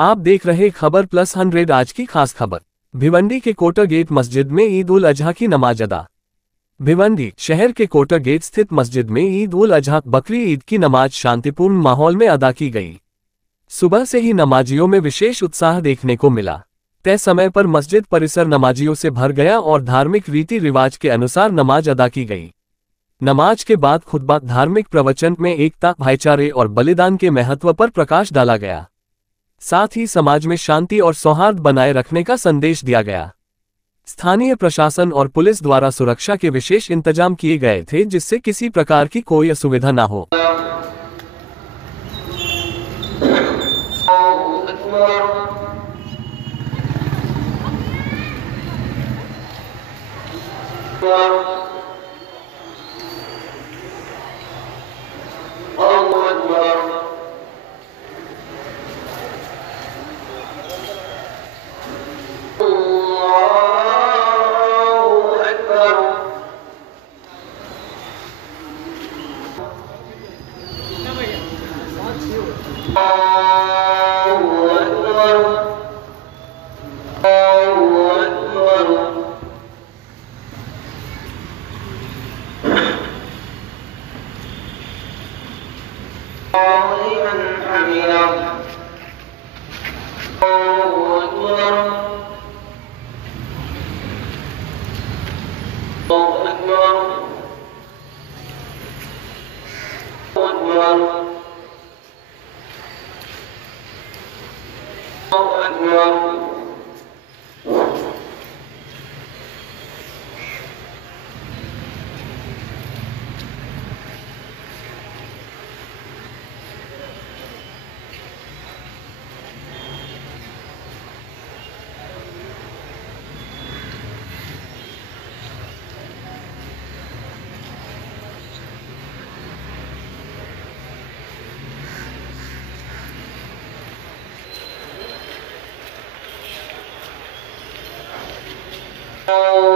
आप देख रहे खबर प्लस 100। आज की खास खबर, भिवंडी के कोटा गेट मस्जिद में ईद उल अजहा की नमाज अदा। भिवंडी शहर के कोटा गेट स्थित मस्जिद में ईद उल अजहा बकरी ईद की नमाज शांतिपूर्ण माहौल में अदा की गई। सुबह से ही नमाजियों में विशेष उत्साह देखने को मिला। तय समय पर मस्जिद परिसर नमाजियों से भर गया और धार्मिक रीति रिवाज के अनुसार नमाज अदा की गई। नमाज के बाद खुतबा, धार्मिक प्रवचन में एकता, भाईचारे और बलिदान के महत्व पर प्रकाश डाला गया। साथ ही समाज में शांति और सौहार्द बनाए रखने का संदेश दिया गया। स्थानीय प्रशासन और पुलिस द्वारा सुरक्षा के विशेष इंतजाम किए गए थे, जिससे किसी प्रकार की कोई असुविधा न हो। Oh